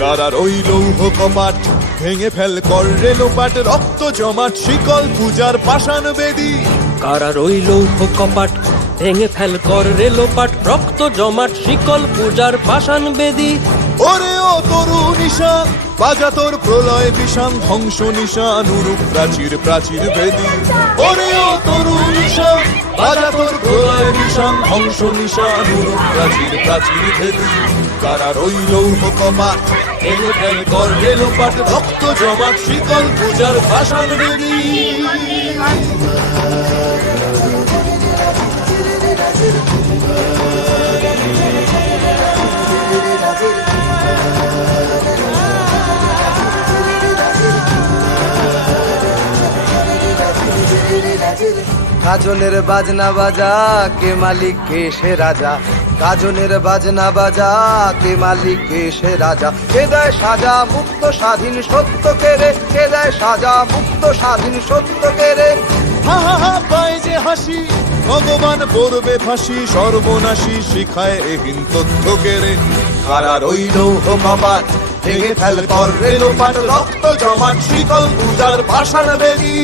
কারার ওই লৌহ কপাট ভেঙে ফেল কর রেলোপাট, রক্ত জমাট শিকল পূজার পাষাণ বেদী। কারার ওই লৌহ কপাট ভেঙে ফেল কর রেলোপাট, রক্ত জমাট শিকল পূজার পাষাণ বেদী। ওরে ও তরু নিশান বাজা তোর প্রলয় বিষান, ধ্বংস নিশান উরুপ প্রাচীর প্রাচীর ভেদী। ওরে ও তরু নিশান বাজা তোর প্রলয় বিষান, ধ্বংস নিশান উরুপ প্রাচীর প্রাচীর ভেদী। কারার ওই লৌহ কপাট ভেঙে ফেল কর রেলোপাট, রক্ত জমাট শিকল পূজার পাষাণ বেদী। গাজনের বাজনা বাজা, কে মালিক কে সে রাজা। গাজনের বাজনা বাজা, কে মালিক কে সে রাজা। কে দেয় সাজা মুক্ত স্বাধীন সত্য কেড়ে, কে দেয় সাজা মুক্ত স্বাধীন সত্য কেড়ে। হা হা হা পায় যে হাসি, ভগবান পড়বে ফাঁসি, সর্বনাশী শিখায় এহীন তথ্য কেড়ে। কারার ওই লৌহ কপাট ভেঙে ফেল কর রেলোপাট, রক্ত জমাট শিকল পূজার পাষাণ বেদী।